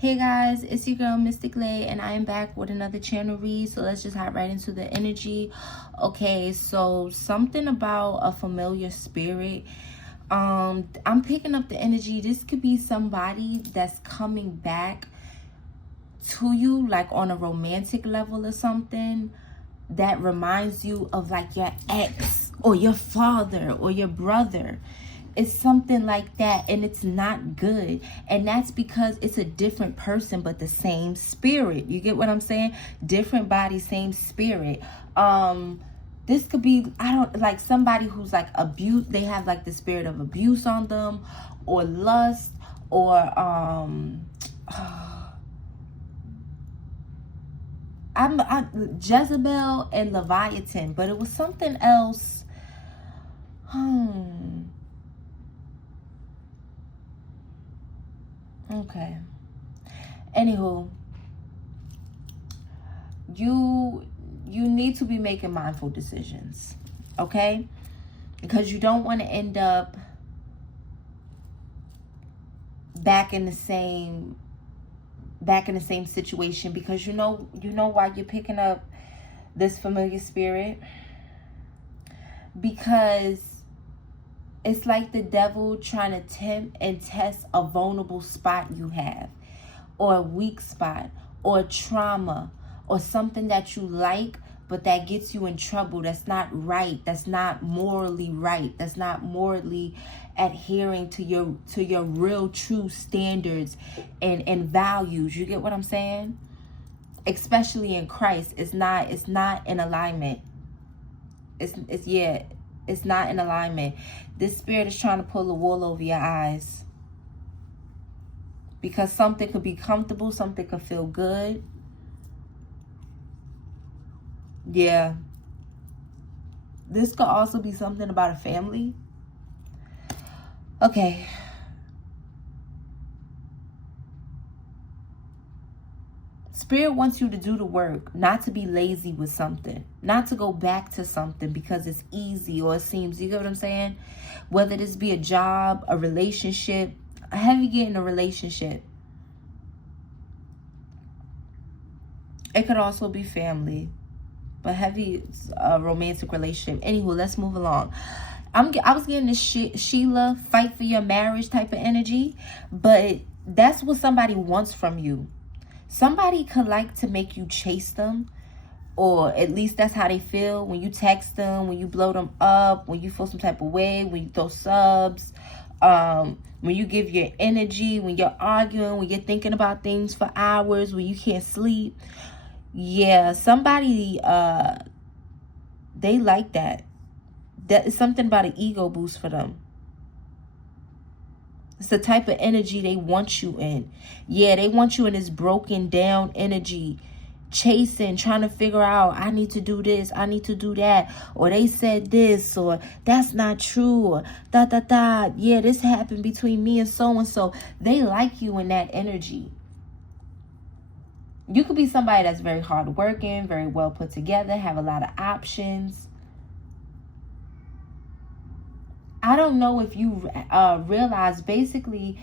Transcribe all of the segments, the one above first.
Hey guys, it's your girl Mystic Lay, and I am back with another channel read. So let's just hop right into the energy. Okay, so something about a familiar spirit. I'm picking up the energy. This could be somebody that's coming back to you, like on a romantic level or something, that reminds you of like your ex or your father or your brother. It's something like that, and it's not good. And that's because it's a different person but the same spirit. You get what I'm saying? Different body, same spirit. This could be, I don't like, somebody who's like abuse. They have like the spirit of abuse on them, or lust, or I'm Jezebel and Leviathan, but it was something else. Okay. Anywho, you need to be making mindful decisions, okay? Because you don't want to end up back in the same situation, because you know why you're picking up this familiar spirit. Because it's like the devil trying to tempt and test a vulnerable spot you have, or a weak spot, or trauma, or something that you like, but that gets you in trouble. That's not right. That's not morally right. That's not morally adhering to your real true standards and values. You get what I'm saying? Especially in Christ, it's not in alignment. It's not in alignment. This spirit is trying to pull the wool over your eyes. Because something could be comfortable, something could feel good. Yeah. This could also be something about a family. Okay. Spirit wants you to do the work, not to be lazy with something, not to go back to something because it's easy or it seems, you get what I'm saying? Whether this be a job, a relationship, a heavy get in a relationship. It could also be family, but heavy romantic relationship. Anywho, let's move along. I was getting this Sheila, fight for your marriage type of energy, but that's what somebody wants from you. Somebody could like to make you chase them, or at least that's how they feel when you text them, when you blow them up, when you feel some type of way, when you throw subs, when you give your energy, when you're arguing, when you're thinking about things for hours, when you can't sleep. Yeah, somebody, they like that. That is something about an ego boost for them. It's the type of energy they want you in. Yeah, they want you in this broken down energy, chasing, trying to figure out, I need to do this, I need to do that, or they said this, or that's not true, or yeah, this happened between me and so. They like you in that energy. You could be somebody that's very hardworking, very well put together, have a lot of options. I don't know if you realize, basically,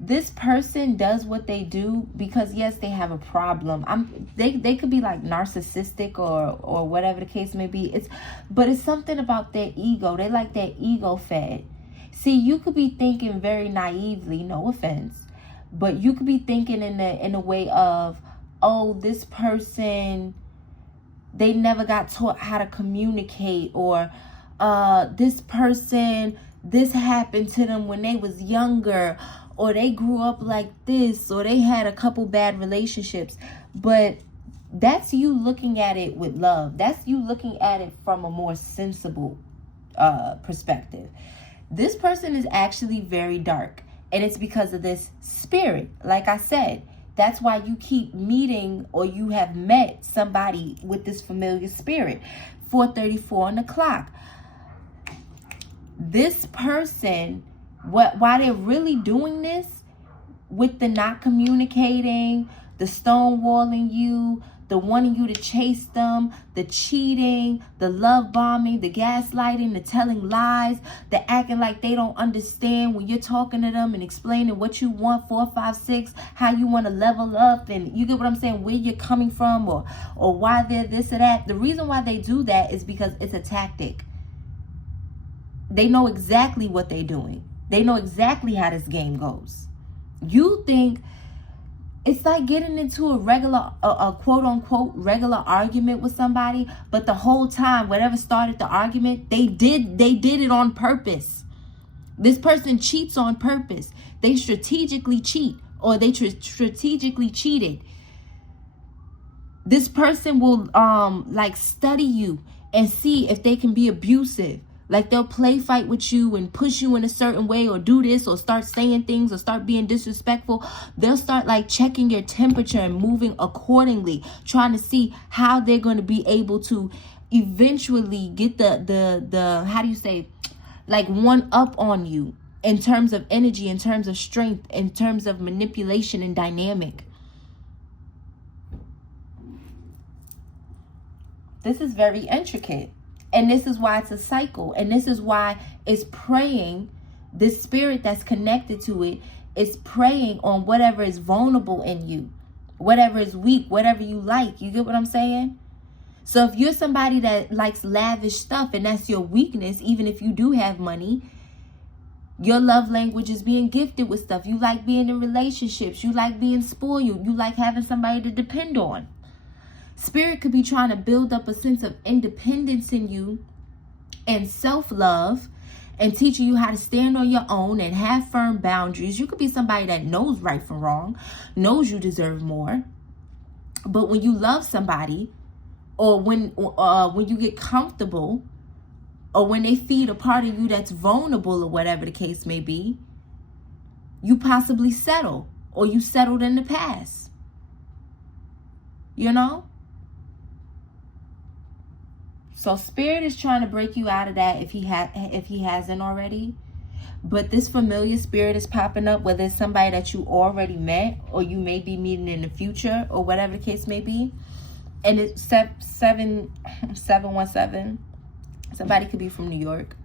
this person does what they do because, yes, they have a problem. They could be like narcissistic or whatever the case may be. But it's something about their ego. They like their ego fed. See, you could be thinking very naively, no offense, but you could be thinking in a way of, oh, this person, they never got taught how to communicate, or this person, this happened to them when they was younger, or they grew up like this, or they had a couple bad relationships. But that's you looking at it with love. That's you looking at it from a more sensible perspective. This person is actually very dark, and it's because of this spirit. Like I said, that's why you keep meeting, or you have met somebody with this familiar spirit. 4:34 on the clock. This person, why they're really doing this with the not communicating, the stonewalling you, the wanting you to chase them, the cheating, the love bombing, the gaslighting, the telling lies, the acting like they don't understand when you're talking to them and explaining what you want, 4, 5, 6, how you want to level up, and you get what I'm saying, where you're coming from, or why they're this or that. The reason why they do that is because it's a tactic. They know exactly what they're doing. They know exactly how this game goes. You think it's like getting into a regular, a quote unquote regular argument with somebody, but the whole time, whatever started the argument, they did it on purpose. This person cheats on purpose. They strategically cheat, or they strategically cheated. This person will like study you and see if they can be abusive. Like they'll play fight with you and push you in a certain way, or do this, or start saying things, or start being disrespectful. They'll start like checking your temperature and moving accordingly, trying to see how they're going to be able to eventually get the how do you say, like one up on you in terms of energy, in terms of strength, in terms of manipulation and dynamic. This is very intricate. And this is why it's a cycle. And this is why it's preying, this spirit that's connected to it is preying on whatever is vulnerable in you, whatever is weak, whatever you like. You get what I'm saying? So if you're somebody that likes lavish stuff and that's your weakness, even if you do have money, your love language is being gifted with stuff. You like being in relationships. You like being spoiled. You like having somebody to depend on. Spirit could be trying to build up a sense of independence in you and self-love, and teaching you how to stand on your own and have firm boundaries. You could be somebody that knows right from wrong, knows you deserve more. But when you love somebody, or when you get comfortable, or when they feed a part of you that's vulnerable, or whatever the case may be, you possibly settle, or you settled in the past. You know? So spirit is trying to break you out of that if he hasn't already. But this familiar spirit is popping up, whether it's somebody that you already met, or you may be meeting in the future, or whatever the case may be. And it's 717. Somebody could be from New York.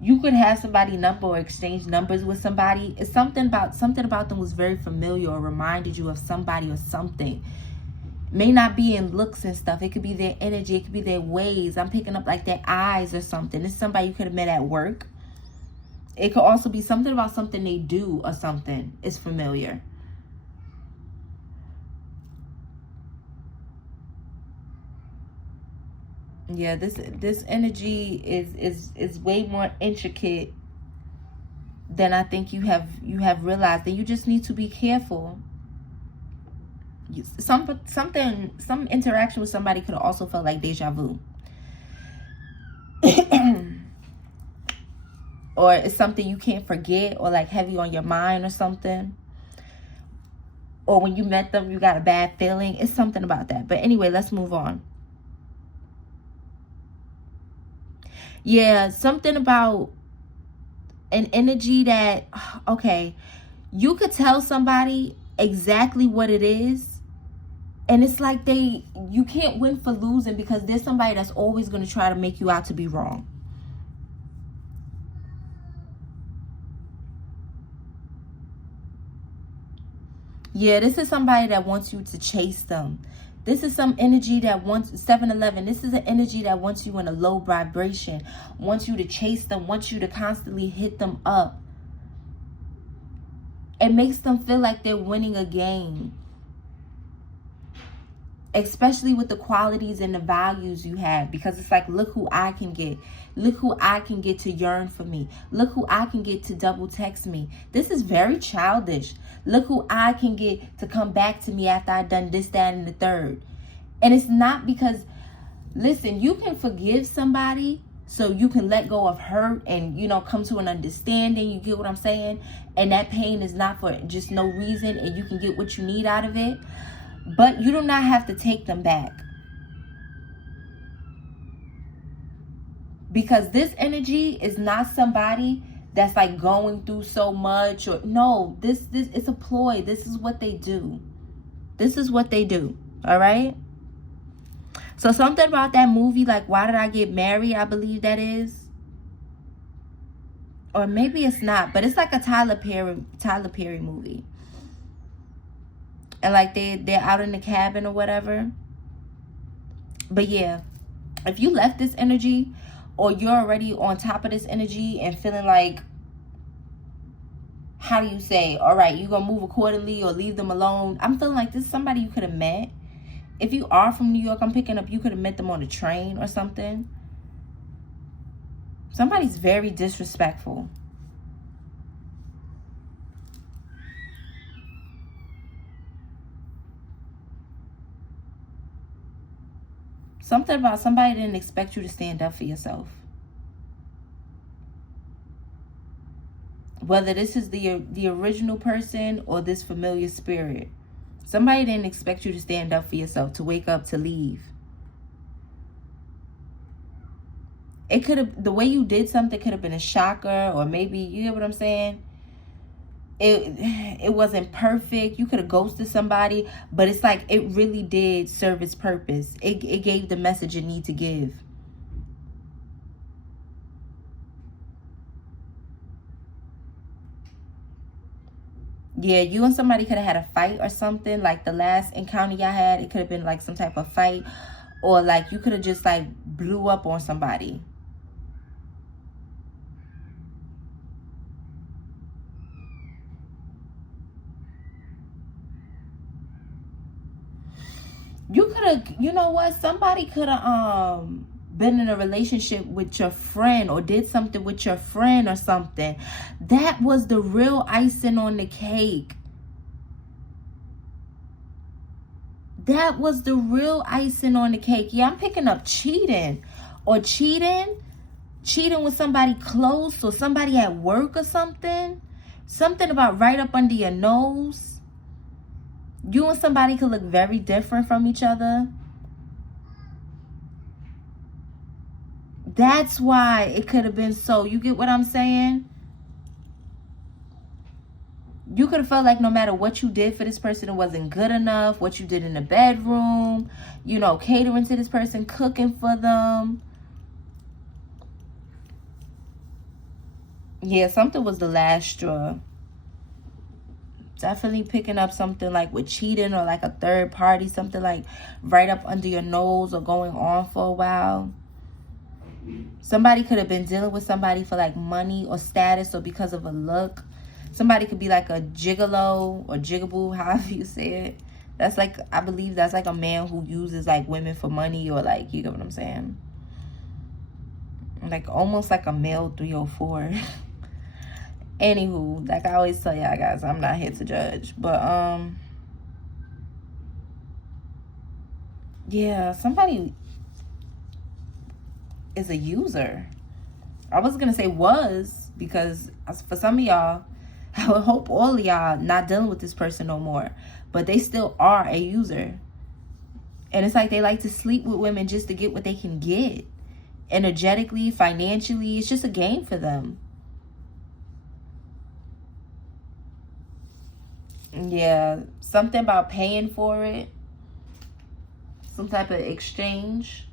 You could have somebody number or exchange numbers with somebody. It's something about them was very familiar, or reminded you of somebody or something. May not be in looks and stuff. It could be their energy. It could be their ways. I'm picking up like their eyes or something. It's somebody you could have met at work. It could also be something about something they do or something. It's familiar. Yeah, this energy is way more intricate than I think you have realized. And you just need to be careful. Some interaction with somebody could have also felt like deja vu. Or it's something you can't forget, or like heavy on your mind or something. Or when you met them, you got a bad feeling. It's something about that. But anyway, let's move on. Yeah, something about an energy that, okay, you could tell somebody exactly what it is. And it's like you can't win for losing, because there's somebody that's always going to try to make you out to be wrong. Yeah, this is somebody that wants you to chase them. This is some energy that wants 711. This is an energy that wants you in a low vibration, wants you to chase them, wants you to constantly hit them up. It makes them feel like they're winning a game. Especially with the qualities and the values you have, because it's like, look who I can get. Look who I can get to yearn for me. Look who I can get to double text me. This is very childish. Look who I can get to come back to me after I've done this, that, and the third. And it's not because, listen, you can forgive somebody so you can let go of hurt and, come to an understanding. You get what I'm saying? And that pain is not for just no reason, and you can get what you need out of it. But you do not have to take them back. Because this energy is not somebody that's like going through so much, or no, this it's a ploy. This is what they do. This is what they do. All right. So something about that movie, like Why Did I Get Married? I believe that is. Or maybe it's not, but it's like a Tyler Perry movie. And like they're out in the cabin or whatever. But yeah, if you left this energy, or you're already on top of this energy and feeling like, how do you say, all right, you're gonna move accordingly or leave them alone. I'm feeling like this is somebody you could have met. If you are from New York, I'm picking up, you could have met them on a train or something. Somebody's very disrespectful. Something about somebody didn't expect you to stand up for yourself. Whether this is the original person or this familiar spirit. Somebody didn't expect you to stand up for yourself, to wake up, to leave. It could have, the way you did something could have been a shocker, or maybe, you get what I'm saying? It wasn't perfect. You could have ghosted somebody, but it's like it really did serve its purpose. It gave the message it need to give. Yeah, you and somebody could have had a fight or something. Like the last encounter y'all had, it could have been like some type of fight. Or like you could have just like blew up on somebody. You could have, you know what? Somebody could have been in a relationship with your friend or did something with your friend or something. That was the real icing on the cake. That was the real icing on the cake. Yeah, I'm picking up cheating or cheating with somebody close or somebody at work or something. Something about right up under your nose. You and somebody could look very different from each other. That's why it could have been so. You get what I'm saying? You could have felt like no matter what you did for this person, it wasn't good enough. What you did in the bedroom, you know, catering to this person, cooking for them. Yeah, something was the last straw. Definitely picking up something like with cheating or like a third party, something like right up under your nose or going on for a while. Somebody could have been dealing with somebody for like money or status or because of a look. Somebody could be like a gigolo or jigaboo, however you say it. That's like, I believe that's like a man who uses like women for money, or like, you get what I'm saying? Like almost like a male 304. Anywho, like I always tell y'all guys, I'm not here to judge. But yeah, somebody is a user. I was gonna say was, because for some of y'all, I would hope all of y'all not dealing with this person no more. But they still are a user. And it's like they like to sleep with women just to get what they can get. Energetically, financially, it's just a game for them. Yeah, something about paying for it. Some type of exchange.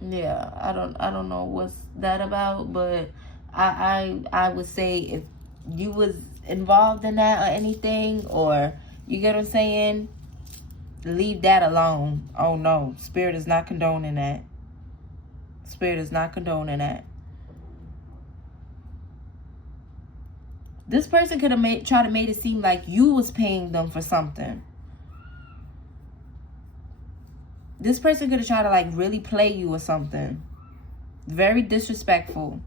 Yeah, I don't know what's that about, but I would say if you was involved in that or anything, or you get what I'm saying, leave that alone. Oh no, Spirit is not condoning that. Spirit is not condoning that. This person could have tried to make it seem like you was paying them for something. This person could have tried to like really play you or something. Very disrespectful.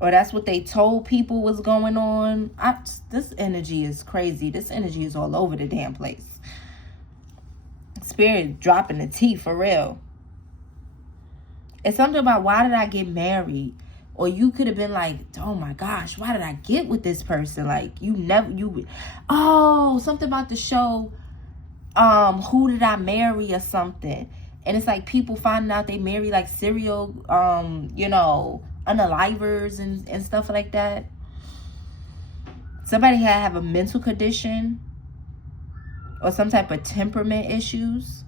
Or that's what they told people was going on. This energy is crazy. This energy is all over the damn place. Spirit dropping the T for real. It's something about why did I get married? Or you could have been like, oh my gosh, why did I get with this person? Like something about the show, Who Did I Marry or something. And it's like people finding out they marry like serial, unalivers and stuff like that. Somebody have a mental condition. or some type of temperament issues.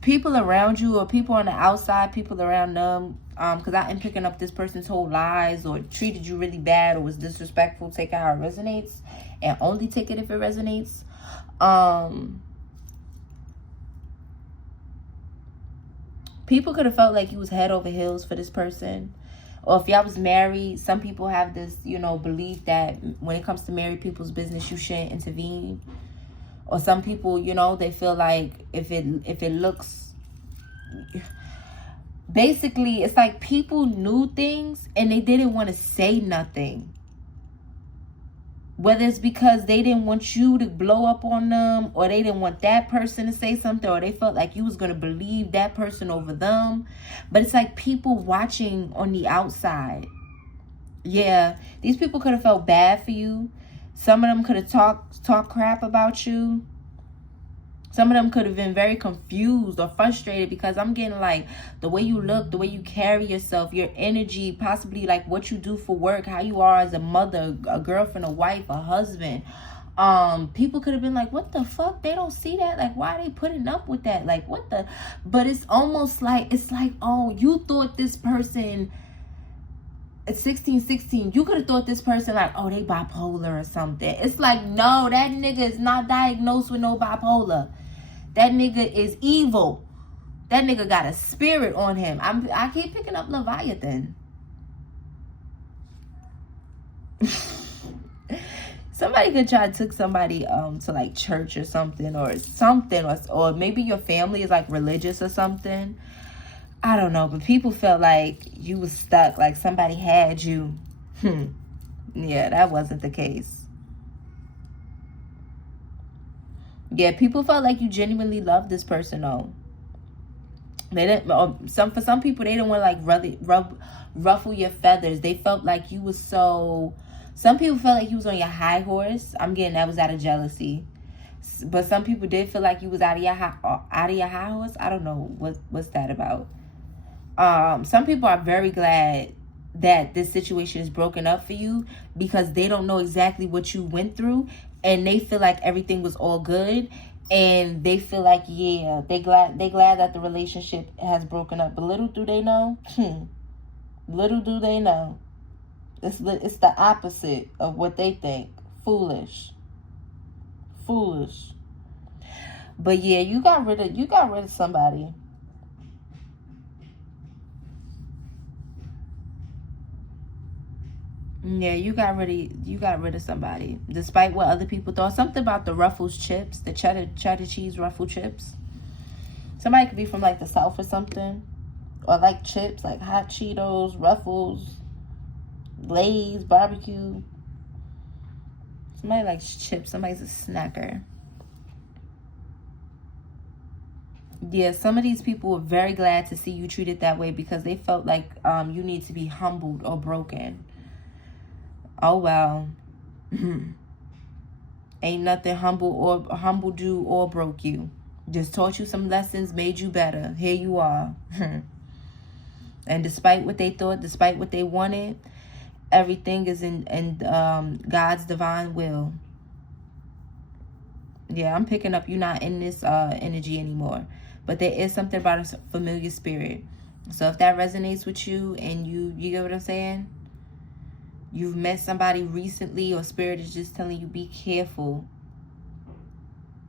People around you, or people on the outside, people around them, because I am picking up this person's whole lies, or treated you really bad, or was disrespectful. Take it how it resonates, and only take it if it resonates. People could have felt like you was head over heels for this person. Or if y'all was married, some people have this, you know, belief that when it comes to married people's business, you shouldn't intervene. Or some people, you know, they feel like if it looks, basically, it's like people knew things and they didn't want to say nothing. Whether it's because they didn't want you to blow up on them, or they didn't want that person to say something, or they felt like you was going to believe that person over them. But it's like people watching on the outside. Yeah, these people could have felt bad for you. Some of them could have talked crap about you. Some of them could have been very confused or frustrated, because I'm getting like the way you look, the way you carry yourself, your energy, possibly like what you do for work, how you are as a mother, a girlfriend, a wife, a husband. People could have been like, what the fuck? They don't see that? Like, why are they putting up with that? Like, what the? But it's almost like, it's like, oh, you thought this person at 16, you could have thought this person like, oh, they bipolar or something. It's like, no, that nigga is not diagnosed with no bipolar. That nigga is evil. That nigga got a spirit on him. I keep picking up Leviathan. Somebody could try to take somebody to like church or something, or maybe your family is like religious or something. I don't know, but people felt like you was stuck, like somebody had you. Yeah, that wasn't the case. Yeah, people felt like you genuinely loved this person, though. They didn't. For some people, they didn't want to like really ruffle your feathers. They felt like you was so. Some people felt like you was on your high horse. I'm getting that was out of jealousy. But some people did feel like you was out of your high horse. I don't know what's that about. Some people are very glad that this situation is broken up for you, because they don't know exactly what you went through, and they feel like everything was all good, and they feel like, yeah, they glad that the relationship has broken up. But little do they know, little do they know, it's the opposite of what they think. Foolish. But yeah, you got rid of somebody. Yeah, you got rid of somebody, despite what other people thought. Something about the Ruffles chips, the cheddar cheese Ruffle chips. Somebody could be from like the South or something, or like chips, like hot Cheetos, Ruffles, Lay's, barbecue. Somebody likes chips. Somebody's a snacker. Yeah, some of these people were very glad to see you treated that way, because they felt like you need to be humbled or broken. Oh well. Ain't nothing humbled you or broke you. Just taught you some lessons, made you better. Here you are. And despite what they thought, despite what they wanted, everything is in God's divine will. Yeah, I'm picking up you're not in this energy anymore. But there is something about a familiar spirit. So if that resonates with you, and you get what I'm saying? You've met somebody recently, or spirit is just telling you be careful,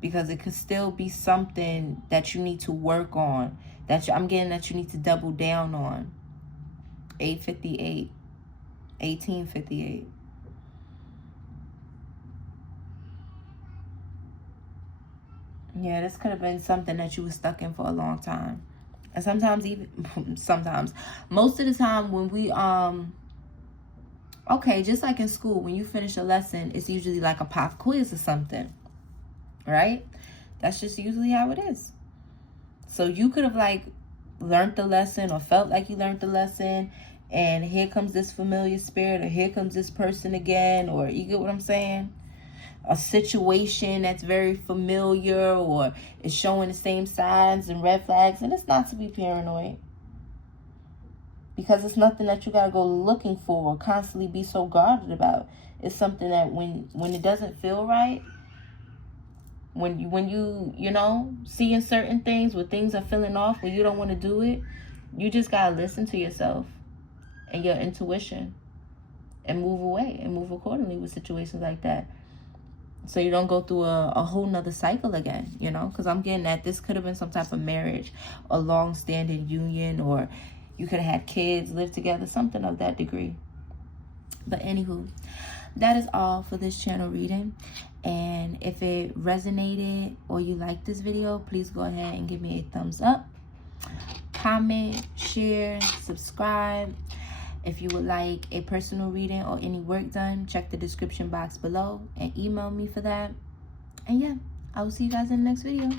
because it could still be something that you need to work on, I'm getting that you need to double down on. 1858. Yeah, this could have been something that you were stuck in for a long time. And sometimes, most of the time when we, okay, just like in school, when you finish a lesson, it's usually like a pop quiz or something, right? That's just usually how it is. So you could have like learned the lesson, or felt like you learned the lesson, and here comes this familiar spirit, or here comes this person again, or you get what I'm saying? A situation that's very familiar, or is showing the same signs and red flags, and it's not to be paranoid. because it's nothing that you got to go looking for or constantly be so guarded about. It's something that when it doesn't feel right, when you know, seeing certain things, where things are feeling off, when you don't want to do it, you just got to listen to yourself and your intuition and move away and move accordingly with situations like that. So you don't go through a whole nother cycle again, you know, because I'm getting that this could have been some type of marriage, a long-standing union, or you could have had kids, live together, something of that degree. But anywho, that is all for this channel reading. And if it resonated or you like this video, please go ahead and give me a thumbs up, comment, share, subscribe. If you would like a personal reading or any work done, check the description box below and email me for that. And yeah, I will see you guys in the next video.